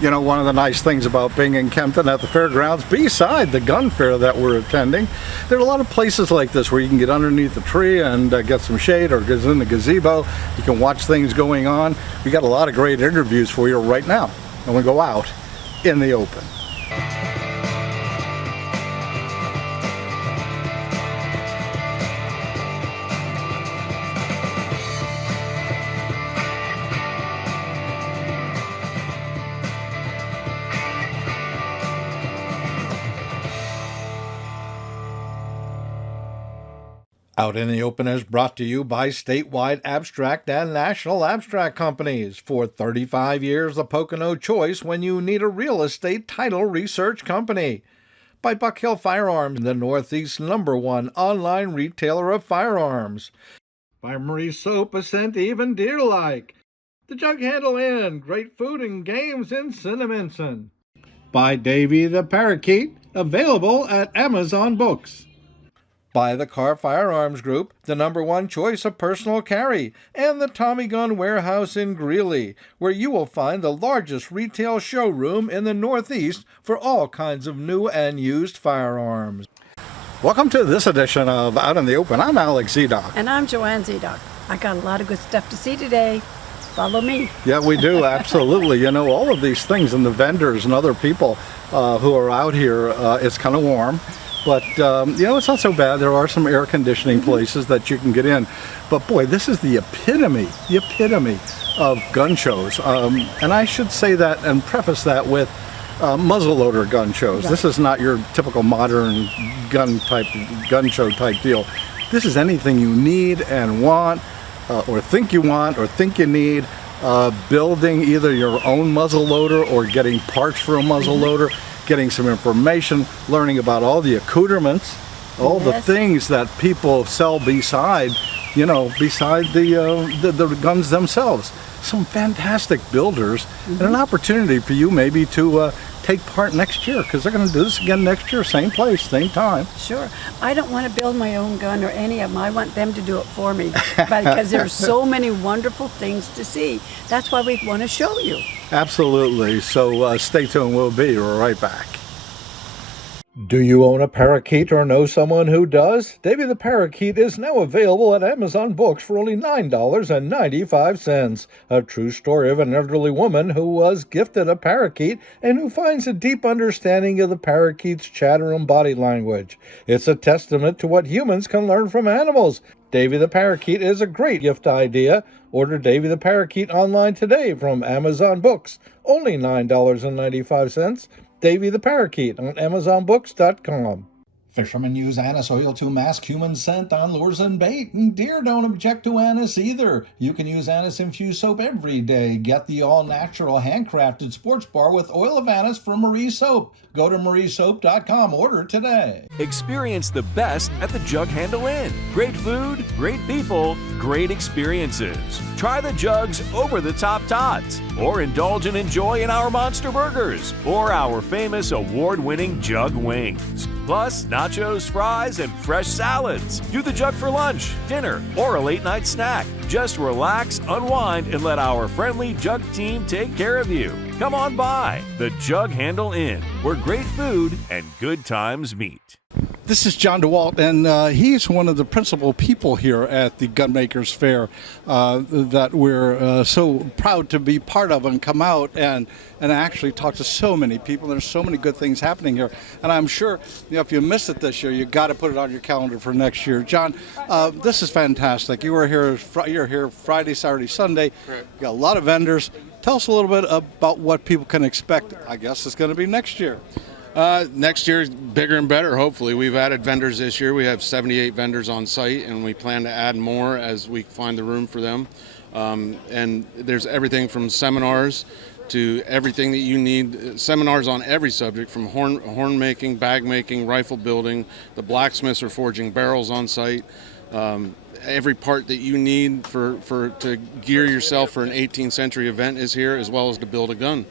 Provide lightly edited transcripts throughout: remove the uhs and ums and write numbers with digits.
You know, one of the nice things about being in Kempton at the fairgrounds, beside the gun fair that we're attending, there are a lot of places like this where you can get underneath the tree and get some shade, or get in the gazebo. You can watch things going on. We got a lot of great interviews for you right now, and we go out in the open. Out in the Open is brought to you by statewide abstract and national abstract companies. For 35 years, the Pocono choice when you need a real estate title research company. By Buck Hill Firearms, the Northeast's #1 online retailer of firearms. By Marie Soap, a scent even deer-like. The Jug Handle Inn, great food and games in Cinnaminson. By Davy the Parakeet, available at Amazon Books. By the Carr Firearms Group, the #1 choice of personal carry, and the Tommy Gun Warehouse in Greeley, where you will find the largest retail showroom in the Northeast for all kinds of new and used firearms. Welcome to this edition of Out in the Open. I'm Alex Zidock. And I'm Joanne Zidock. I got a lot of good stuff to see today. Follow me. Yeah, we do, absolutely. You know, all of these things and the vendors and other people who are out here, it's kind of warm. But, you know, it's not so bad. There are some air conditioning places that you can get in. But, boy, this is the epitome of gun shows. And I should say that and preface that with muzzleloader gun shows. Right. This is not your typical modern gun show type deal. This is anything you need and want, or think you want, or think you need. Building either your own muzzleloader or getting parts for a muzzleloader. Getting some information, learning about all the accouterments, all the things that people sell beside the guns themselves. Some fantastic builders, and an opportunity for you maybe to take part next year, because they're going to do this again next year, same place, same time. Sure. I don't want to build my own gun or any of them. I want them to do it for me, because there's so many wonderful things to see. That's why we want to show you. Absolutely. So stay tuned. We'll be right back. Do you own a parakeet or know someone who does? Davy the Parakeet is now available at Amazon Books for only $9.95. A true story of an elderly woman who was gifted a parakeet and who finds a deep understanding of the parakeet's chatter and body language. It's a testament to what humans can learn from animals. Davy the Parakeet is a great gift idea. Order Davy the Parakeet online today from Amazon Books. Only $9.95. Davy the Parakeet on AmazonBooks.com. Fishermen use anise oil to mask human scent on lures and bait, and deer don't object to anise either. You can use anise-infused soap every day. Get the all-natural, handcrafted sports bar with oil of anise from Marie Soap. Go to mariesoap.com. Order today. Experience the best at the Jug Handle Inn. Great food, great people, great experiences. Try the Jug's over-the-top tots, or indulge and enjoy in our monster burgers, or our famous award-winning Jug wings. Plus, nachos, fries, and fresh salads. Do the Jug for lunch, dinner, or a late-night snack. Just relax, unwind, and let our friendly Jug team take care of you. Come on by the Jug Handle Inn, where great food and good times meet. This is John DeWalt, and he's one of the principal people here at the Gunmakers Fair that we're so proud to be part of and come out and actually talk to so many people. There's so many good things happening here, and I'm sure if you missed it this year, you got to put it on your calendar for next year. John, this is fantastic. You're here Friday, Saturday, Sunday. Correct. You got a lot of vendors. Tell us a little bit about what people can expect. I guess it's going to be next year. Next year, bigger and better, hopefully. We've added vendors this year. We have 78 vendors on site, and we plan to add more as we find the room for them. And there's everything from seminars to everything that you need. Seminars on every subject, from horn making, bag making, rifle building. The blacksmiths are forging barrels on site. Every part that you need to gear yourself for an 18th century event is here, as well as to build a gun.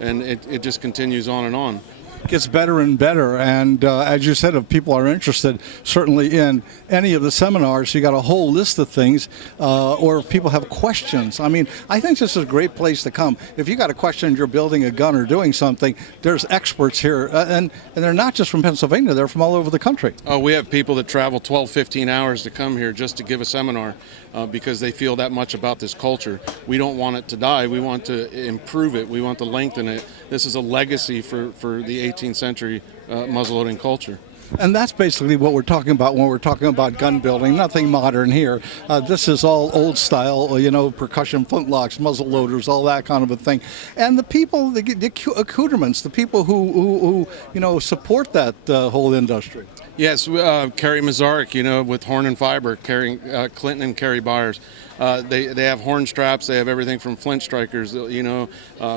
And it just continues on and on. gets better and better. And as you said, if people are interested, certainly in any of the seminars, you got a whole list of things. Or if people have questions, I mean, I think this is a great place to come. If you got a question, you're building a gun or doing something, there's experts here, and they're not just from Pennsylvania; they're from all over the country. Oh, we have people that travel 12, 15 hours to come here just to give a seminar because they feel that much about this culture. We don't want it to die. We want to improve it. We want to lengthen it. This is a legacy for the 18th century muzzleloading culture. And that's basically what we're talking about when we're talking about gun building. Nothing modern here. This is all old style, you know, percussion flintlocks, muzzle loaders, all that kind of a thing. And the people, the accouterments, the people who you know, support that whole industry. Yes, Kerry Mazzarek, you know, with Horn and Fiber, carrying Clinton and Kerry Byers. They have horn straps. They have everything from flint strikers, you know,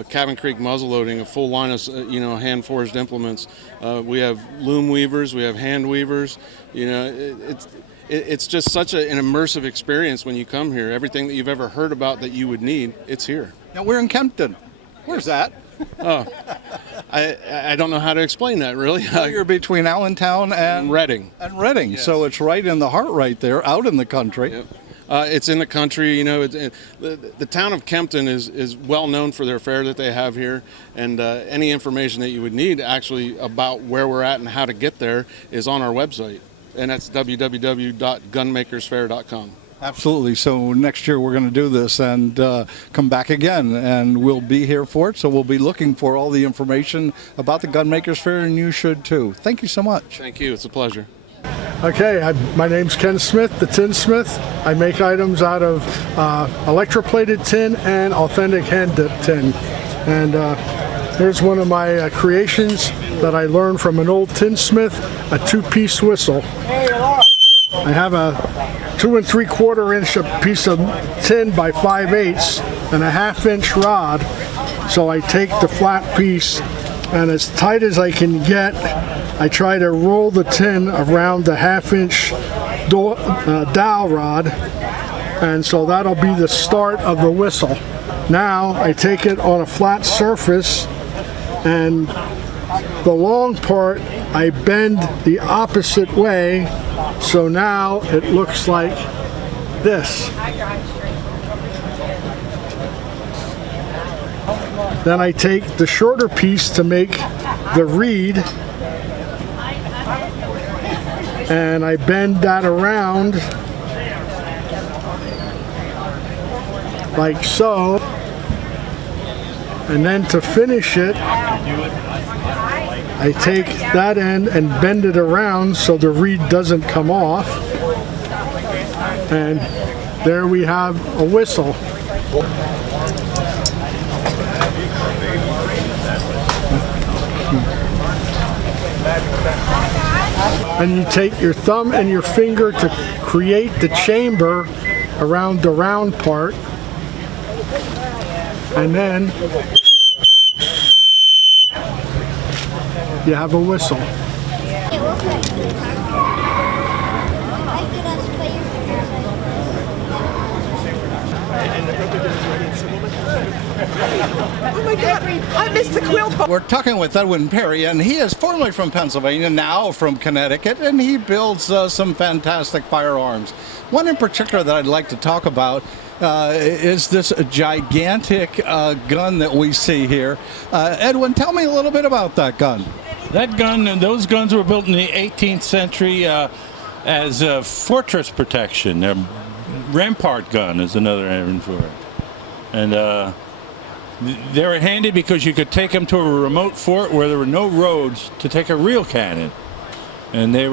Cabin Creek muzzleloading, a full line of, you know, hand forged implements. We have loom weavers. We have hand weavers. You know, it's just such an immersive experience when you come here. Everything that you've ever heard about that you would need, it's here. Now we're in Kempton. Where's that? Oh, I don't know how to explain that, really. You're between Allentown and Reading. Yes. So it's right in the heart right there, out in the country. Yep. It's in the country, you know. The town of Kempton is well known for their fair that they have here, and any information that you would need actually about where we're at and how to get there is on our website, and that's www.gunmakersfair.com. Absolutely. So next year we're going to do this and come back again, and we'll be here for it. So we'll be looking for all the information about the Gunmakers Fair, and you should too. Thank you so much. Thank you. It's a pleasure. Okay, my name's Ken Smith, the Tinsmith. I make items out of electroplated tin and authentic hand-dipped tin. And here's one of my creations that I learned from an old tinsmith, a two-piece whistle. I have a 2 3/4 inch piece of tin by 5/8 and a 1/2 inch rod. So I take the flat piece, and as tight as I can get, I try to roll the tin around the 1/2 inch dowel rod, and so that'll be the start of the whistle. Now I take it on a flat surface, and the long part I bend the opposite way, so now it looks like this. Then I take the shorter piece to make the reed, and I bend that around like so. And then to finish it, I take that end and bend it around so the reed doesn't come off. And there we have a whistle. And you take your thumb and your finger to create the chamber around the round part, and then you have a whistle. Oh my God, I missed the quilt. We're talking with Edwin Perry, and he is formerly from Pennsylvania, now from Connecticut, and he builds some fantastic firearms. One in particular that I'd like to talk about is this gigantic gun that we see here. Edwin, tell me a little bit about that gun. That gun and those guns were built in the 18th century as a fortress protection. A rampart gun is another name for it. And they were handy because you could take them to a remote fort where there were no roads to take a real cannon. And they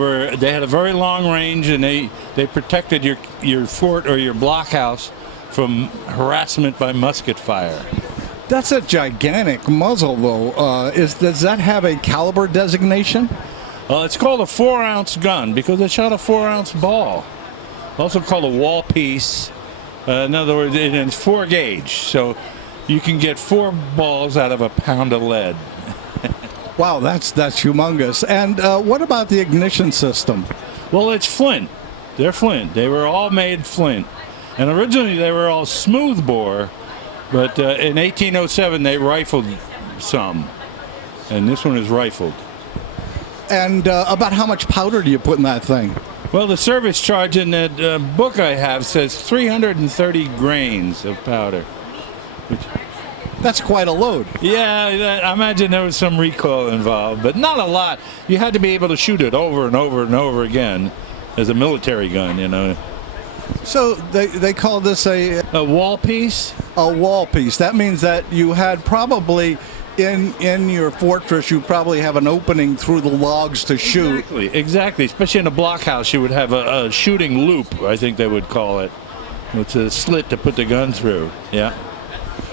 had a very long range, and they protected your fort or your blockhouse from harassment by musket fire. That's a gigantic muzzle, though. Does that have a caliber designation? Well, it's called a 4-ounce gun because it shot a 4-ounce ball. Also called a wall piece. In other words, it's 4 gauge, so you can get 4 balls out of a pound of lead. Wow, that's humongous. And what about the ignition system? Well, it's flint. They're flint. They were all made flint. And originally they were all smooth bore, but in 1807 they rifled some. And this one is rifled. And about how much powder do you put in that thing? Well, the service charge in that book I have says 330 grains of powder. Which, that's quite a load. Yeah, I imagine there was some recoil involved, but not a lot. You had to be able to shoot it over and over and over again as a military gun, you know. So they call this a wall piece? A wall piece. That means that you had probably in your fortress, you probably have an opening through the logs to shoot. Exactly. Especially in a blockhouse, you would have a shooting loop, I think they would call it. It's a slit to put the gun through. Yeah.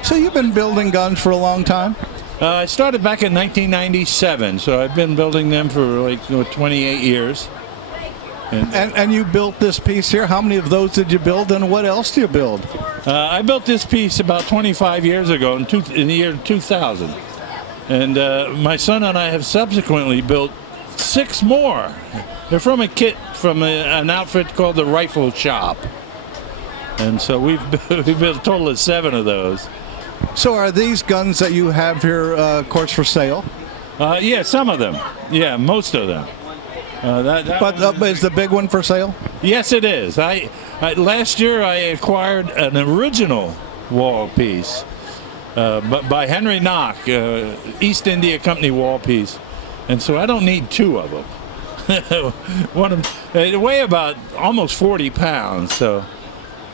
So you've been building guns for a long time? I started back in 1997, so I've been building them for like 28 years. And you built this piece here. How many of those did you build, and what else do you build? I built this piece about 25 years ago in the year 2000. And my son and I have subsequently built 6 more. They're from a kit from an outfit called the Rifle Shop. And so we've built a total of 7 of those. So are these guns that you have here, of course, for sale? Yeah, some of them. Yeah, most of them. But is the big one for sale? Yes, it is. Last year I acquired an original wall piece. But by Henry Knock, East India Company wall piece, and so I don't need 2 of them. They weigh about almost 40 pounds, so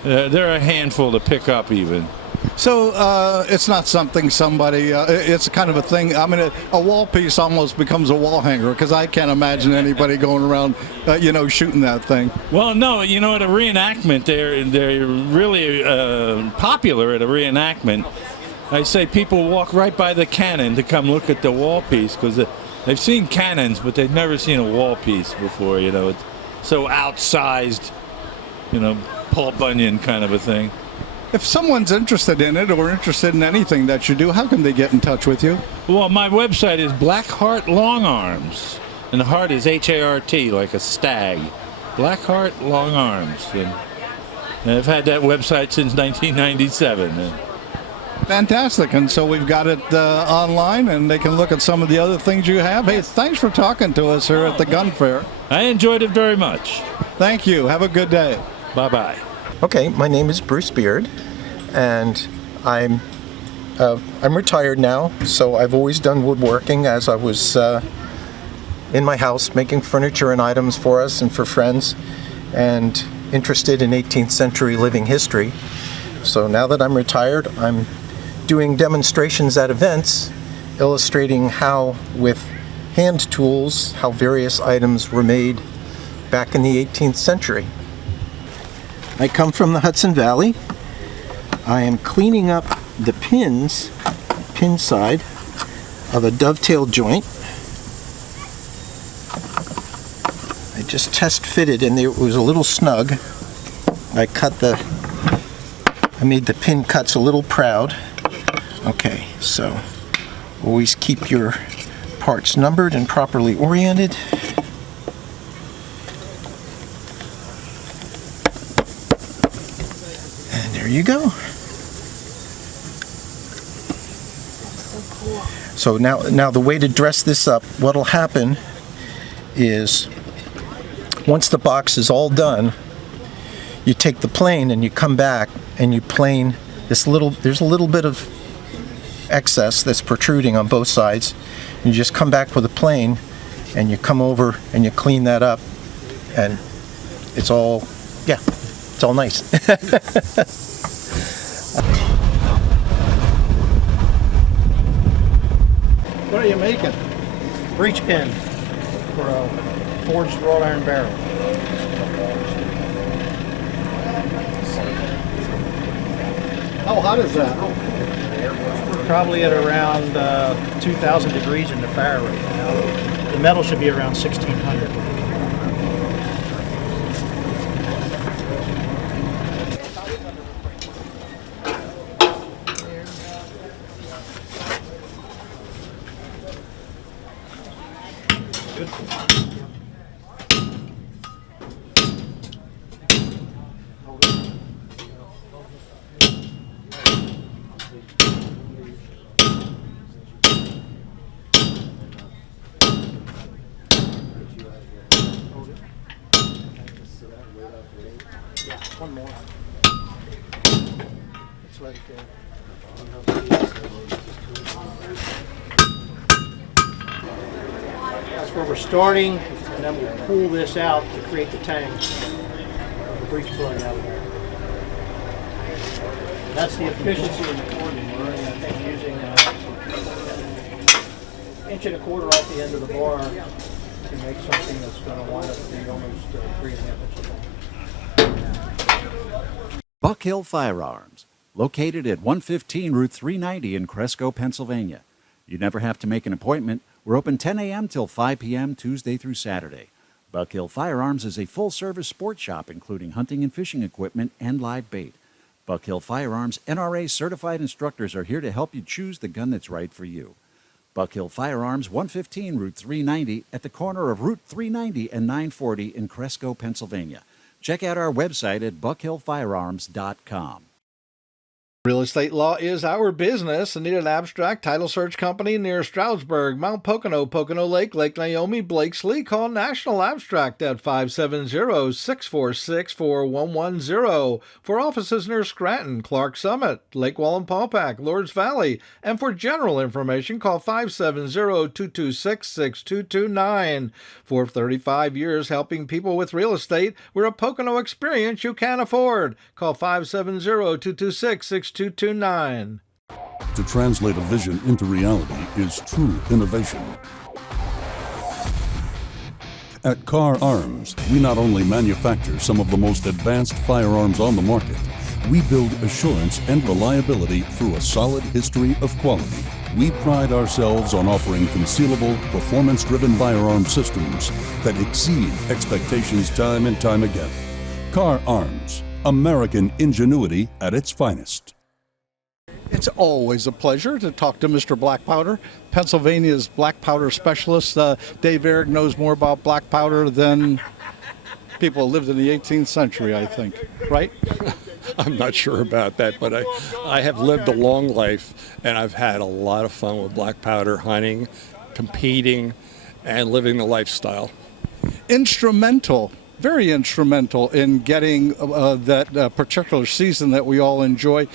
they're a handful to pick up even. So it's not something somebody, it's kind of a thing. I mean, a wall piece almost becomes a wall hanger, because I can't imagine anybody going around, shooting that thing. Well, no, at a reenactment, they're really popular at a reenactment. I say people walk right by the cannon to come look at the wall piece, because they've seen cannons, but they've never seen a wall piece before. It's so outsized, Paul Bunyan kind of a thing. If someone's interested in it or interested in anything that you do, how can they get in touch with you? Well, my website is Black Heart Long Arms, and the heart is H-A-R-T, like a stag. Black Heart Long Arms. And I've had that website since 1997. Fantastic. And so we've got it online, and they can look at some of the other things you have. Hey, thanks for talking to us here at the gun fair. I enjoyed it very much. Thank you. Have a good day. Bye-bye. Okay, my name is Bruce Beard, and I'm retired now, so I've always done woodworking as I was in my house making furniture and items for us and for friends, and interested in 18th century living history. So now that I'm retired, I'm doing demonstrations at events, illustrating how, with hand tools, how various items were made back in the 18th century. I come from the Hudson Valley. I am cleaning up the pin side of a dovetail joint. I just test fitted, and it was a little snug. I made the pin cuts a little proud. Okay, so always keep your parts numbered and properly oriented. And there you go. So now the way to dress this up, what'll happen is once the box is all done, you take the plane and you come back and you plane there's a little bit of excess that's protruding on both sides. You just come back with a plane and you come over and you clean that up, and it's all nice. What are you making? Breech pin for a forged wrought iron barrel. How hot is that? We're probably at around 2,000 degrees in the fire right now. The metal should be around 1,600. One more. Let's let it go. That's where we're starting, and then we'll pull this out to create the tang. The breech plug out of there. That's the efficiency in the cording. We're I think using inch and a quarter off the end of the bar to make something that's going to wind up to be almost 3.5 inches long. Buck Hill Firearms, located at 115 Route 390 in Cresco, Pennsylvania. You never have to make an appointment. We're open 10 a.m. till 5 p.m. Tuesday through Saturday. Buck Hill Firearms is a full-service sports shop including hunting and fishing equipment and live bait. Buck Hill Firearms NRA certified instructors are here to help you choose the gun that's right for you. Buck Hill Firearms, 115 Route 390 at the corner of Route 390 and 940 in Cresco, Pennsylvania. Check out our website at buckhillfirearms.com. Real estate law is our business. Need an abstract title search company near Stroudsburg, Mount Pocono, Pocono Lake, Lake Naomi, Blakesley? Call National Abstract at 570-646-4110. For offices near Scranton, Clark Summit, Lake Wallenpaupack, Lords Valley. And for general information, call 570-226-6229. For 35 years helping people with real estate, we're a Pocono experience you can't afford. Call 570-226-6229. To translate a vision into reality is true innovation. At Car Arms, we not only manufacture some of the most advanced firearms on the market, we build assurance and reliability through a solid history of quality. We pride ourselves on offering concealable, performance-driven firearm systems that exceed expectations time and time again. Car Arms, American ingenuity at its finest. It's always a pleasure to talk to Mr. Black Powder, Pennsylvania's black powder specialist. Dave Eric knows more about black powder than people who lived in the 18th century, I think, right? I'm not sure about that, but I have lived a long life, and I've had a lot of fun with black powder, hunting, competing, and living the lifestyle. Instrumental, very instrumental in getting that particular season that we all enjoy,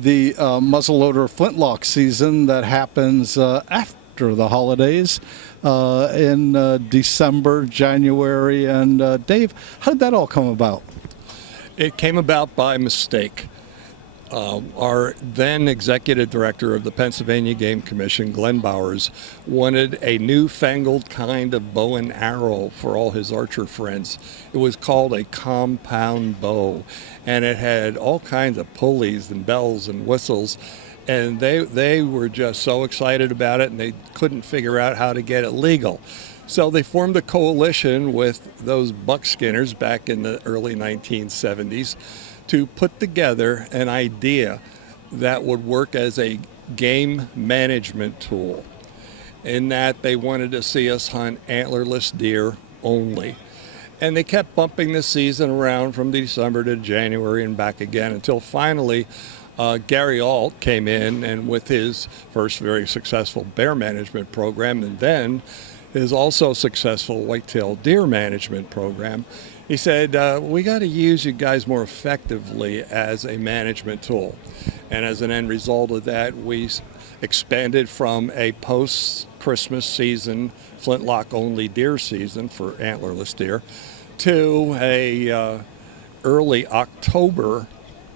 the muzzleloader flintlock season that happens after the holidays in December, January. And Dave, how did that all come about? It came about by mistake. Our then executive director of the Pennsylvania Game Commission, Glenn Bowers, wanted a newfangled kind of bow and arrow for all his archer friends. It was called a compound bow, and it had all kinds of pulleys and bells and whistles, and they were just so excited about it, and they couldn't figure out how to get it legal. So they formed a coalition with those buckskinners back in the early 1970s to put together an idea that would work as a game management tool, in that they wanted to see us hunt antlerless deer only. And they kept bumping the season around from December to January and back again until finally Gary Alt came in, and with his first very successful bear management program and then his also successful whitetail deer management program, he said, we got to use you guys more effectively as a management tool. And as an end result of that, we expanded from a post-Christmas season, flintlock-only deer season for antlerless deer, to a early October,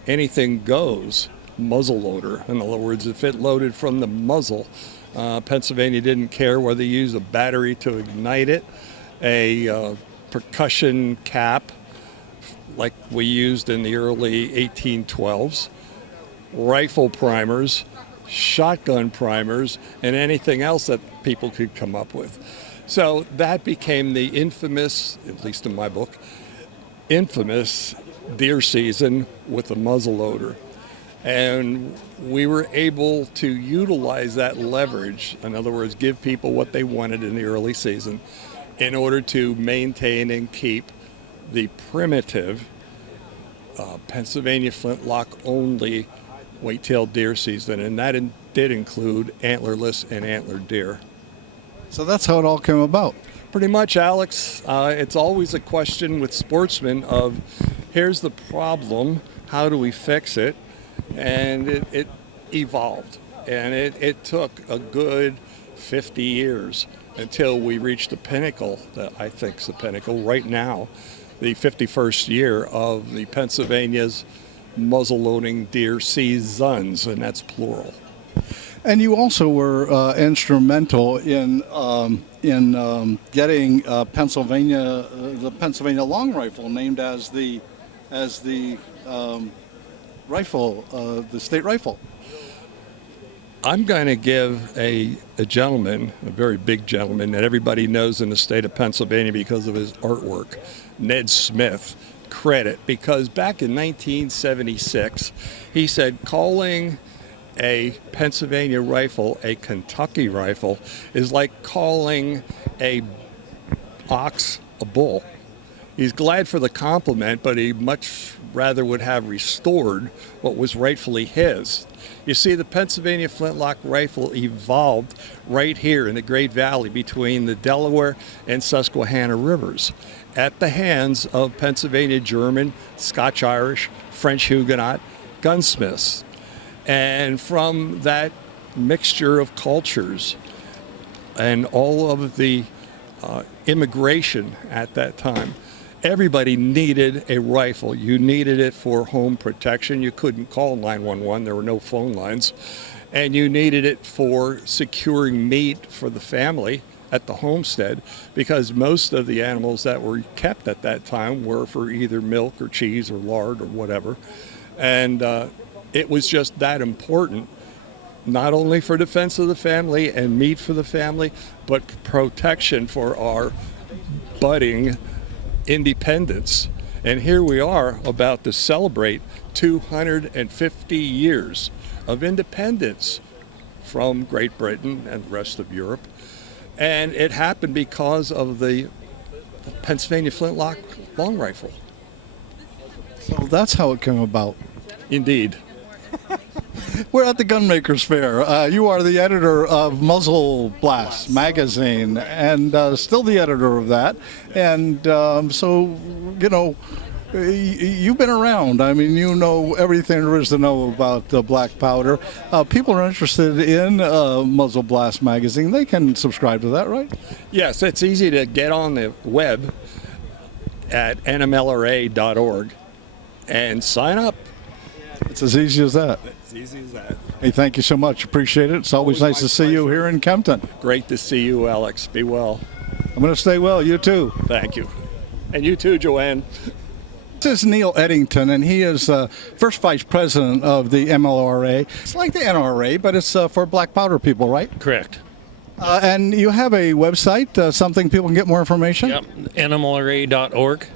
anything goes muzzleloader. In other words, if it loaded from the muzzle, Pennsylvania didn't care whether you use a battery to ignite it, a percussion cap like we used in the early 1812s, rifle primers, shotgun primers, and anything else that people could come up with. So that became the infamous, at least in my book, infamous deer season with the muzzleloader. And we were able to utilize that leverage, in other words, give people what they wanted in the early season, in order to maintain and keep the primitive Pennsylvania flintlock only whitetail deer season, and that did include antlerless and antlered deer. So that's how it all came about. Pretty much, Alex. It's always a question with sportsmen of, here's the problem, how do we fix it? And it evolved. And it took a good 50 years until we reached the pinnacle that I think is the pinnacle right now, the 51st year of the Pennsylvania's muzzleloading deer seasons, and that's plural. And you also were instrumental in getting Pennsylvania, the Pennsylvania long rifle, named as the rifle, the state rifle. I'm going to give a gentleman, a very big gentleman that everybody knows in the state of Pennsylvania because of his artwork, Ned Smith, credit, because back in 1976, he said calling a Pennsylvania rifle a Kentucky rifle is like calling a ox a bull. He's glad for the compliment, but he much rather would have restored what was rightfully his. You see, the Pennsylvania flintlock rifle evolved right here in the Great Valley between the Delaware and Susquehanna rivers at the hands of Pennsylvania German, Scotch-Irish, French Huguenot gunsmiths. And from that mixture of cultures and all of the immigration at that time, everybody needed a rifle. You needed it for home protection. You couldn't call 911. There were no phone lines. And you needed it for securing meat for the family at the homestead, because most of the animals that were kept at that time were for either milk or cheese or lard or whatever. And it was just that important, not only for defense of the family and meat for the family, but protection for our budding independence. And here we are about to celebrate 250 years of independence from Great Britain and the rest of Europe. And it happened because of the Pennsylvania flintlock long rifle. So that's how it came about. Indeed. We're at the Gunmakers Fair. You are the editor of Muzzle Blast magazine, and still the editor of that. And so, you know, you've been around. I mean, you know everything there is to know about black powder. People are interested in Muzzle Blast magazine. They can subscribe to that, right? Yes, it's easy to get on the web at nmlra.org and sign up. It's as easy as that. As easy as that. Hey, thank you so much. Appreciate it. It's always nice to see you here in Kempton. Great to see you, Alex. Be well. I'm going to stay well. You too. Thank you. And you too, Joanne. This is Neil Eddington, and he is first vice president of the MLRA. It's like the NRA, but it's for black powder people, right? Correct. And you have a website, something people can get more information? Yep, nmlra.org.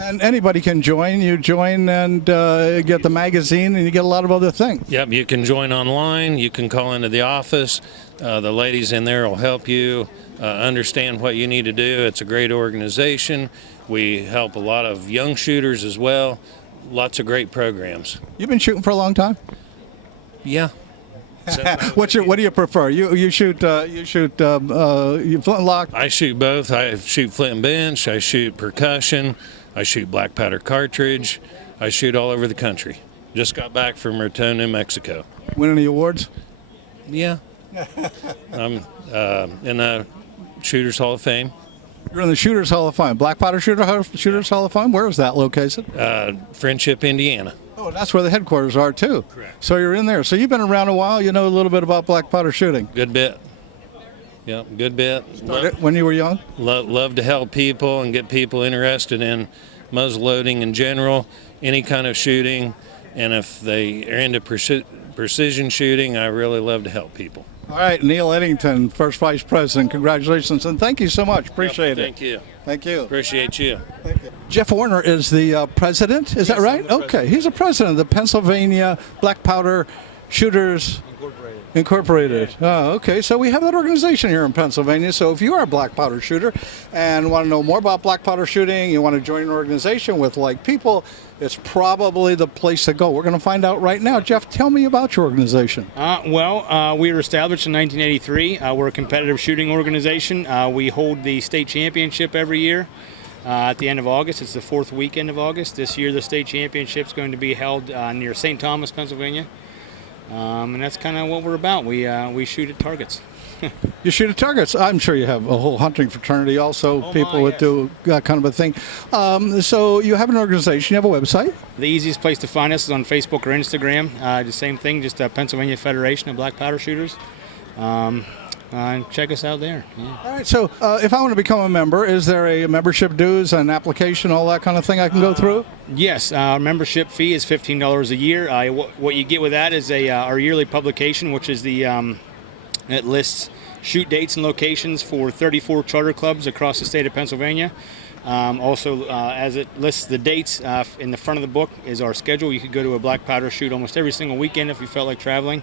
And anybody can join. You join and get the magazine, and you get a lot of other things. Yep, you can join online. You can call into the office. The ladies in there will help you understand what you need to do. It's a great organization. We help a lot of young shooters as well. Lots of great programs. You've been shooting for a long time? Yeah. What do you prefer? You shoot flintlock? I shoot both. I shoot flint and bench. I shoot percussion. I shoot black powder cartridge. I shoot all over the country. Just got back from Raton, New Mexico. Win any awards? Yeah. I'm in the Shooters Hall of Fame. You're in the Shooters Hall of Fame. Black Powder Shooters Hall of Fame? Where is that located? Friendship, Indiana. Oh, that's where the headquarters are, too. Correct. So you're in there. So you've been around a while. You know a little bit about black powder shooting. Good bit. Yep, good bit. When you were young? Love to help people and get people interested in muzzleloading in general, any kind of shooting. And if they are into precision shooting, I really love to help people. All right, Neil Eddington, first vice president. Congratulations, and thank you so much. Appreciate it. Thank you. Thank you. Appreciate you. Jeff Warner is the president. Is that right? Okay, he's the president of the Pennsylvania Black Powder Shooters Incorporated. Oh, okay. So we have that organization here in Pennsylvania. So if you are a black powder shooter and want to know more about black powder shooting, you want to join an organization with like people, it's probably the place to go. We're going to find out right now. Jeff, tell me about your organization. We were established in 1983. We're a competitive shooting organization. We hold the state championship every year. at the end of August. It's the 4th weekend of August. This year the state championship's going to be held near St. Thomas, Pennsylvania. And that's kind of what we're about. We shoot at targets. You shoot at targets. I'm sure you have a whole hunting fraternity also, people that do that kind of a thing. So you have an organization, you have a website? The easiest place to find us is on Facebook or Instagram. The same thing, just Pennsylvania Federation of Black Powder Shooters. Check us out there. Yeah. All right, so if I want to become a member, is there a membership dues, an application, all that kind of thing I can go through? Yes, our membership fee is $15 a year. What you get with that is our yearly publication, which is it lists shoot dates and locations for 34 charter clubs across the state of Pennsylvania. Also, as it lists the dates, in the front of the book is our schedule. You could go to a black powder shoot almost every single weekend if you felt like traveling.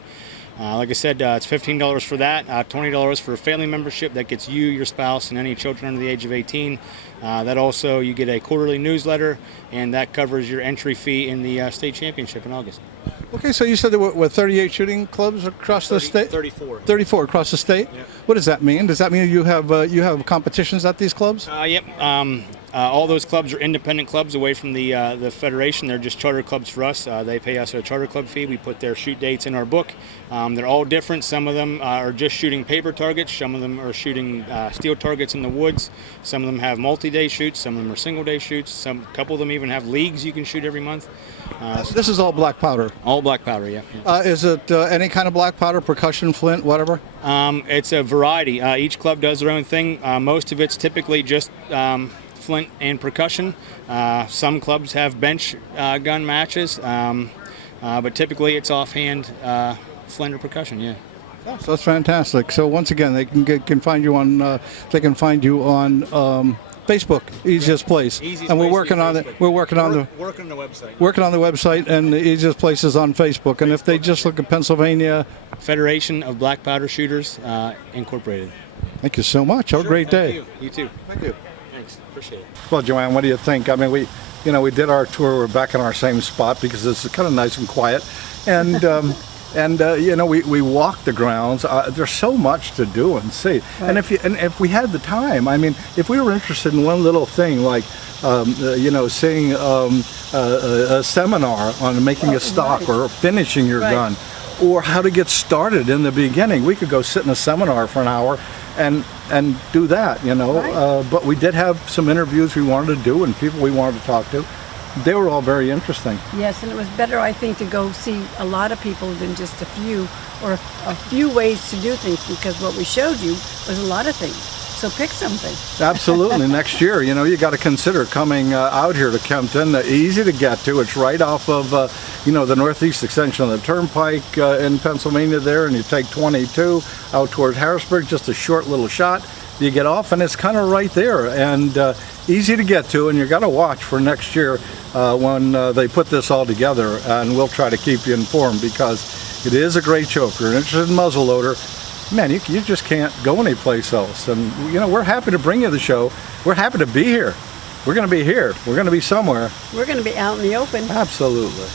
Like I said, it's $15 for that, $20 for a family membership. That gets you, your spouse, and any children under the age of 18. That also, you get a quarterly newsletter, and that covers your entry fee in the state championship in August. Okay, so you said there were 38 shooting clubs across the state? 34. 34 across the state? Yep. What does that mean? Does that mean you have competitions at these clubs? Yep. All those clubs are independent clubs away from the federation. They're just charter clubs for us. They pay us a charter club fee. We put their shoot dates in our book. They're all different. Some of them are just shooting paper targets. Some of them are shooting steel targets in the woods. Some of them have multi-day shoots. Some of them are single-day shoots. A couple of them even have leagues you can shoot every month. This is all black powder? All black powder, yeah. Is it any kind of black powder, percussion, flint, whatever? It's a variety. Each club does their own thing. Most of it's typically just flint and percussion. Some clubs have bench gun matches, but typically it's offhand flint or percussion. Yeah. So that's fantastic. So once again, they can find you on Facebook, easiest place. And we're working on it. We're working on the website. Working on the website, and the easiest place is on Facebook. And if they just look at Pennsylvania Federation of Black Powder Shooters Incorporated. Thank you so much. Have a great day. You too. Thank you. Thanks. Appreciate it. Well, Joanne, what do you think? I mean, we did our tour. We're back in our same spot because it's kind of nice and quiet, and we walked the grounds. There's so much to do and see. Right. And if we had the time, I mean, if we were interested in one little thing like seeing a seminar on making a stock or finishing your gun, or how to get started in the beginning, we could go sit in a seminar for an hour and do that, but we did have some interviews we wanted to do and people we wanted to talk to. They were all very interesting. Yes, and it was better, I think, to go see a lot of people than just a few, or a few ways to do things, because what we showed you was a lot of things. So pick something. Absolutely. Next year, you got to consider coming out here to Kempton. Easy to get to. It's right off of, the northeast extension of the Turnpike in Pennsylvania there, and you take 22 out towards Harrisburg, just a short little shot. You get off, and it's kind of right there, and easy to get to, and you got to watch for next year when they put this all together, and we'll try to keep you informed because it is a great show. If you're interested in muzzleloader, man, you just can't go anyplace else. And, we're happy to bring you the show. We're happy to be here. We're going to be here. We're going to be somewhere. We're going to be out in the open. Absolutely.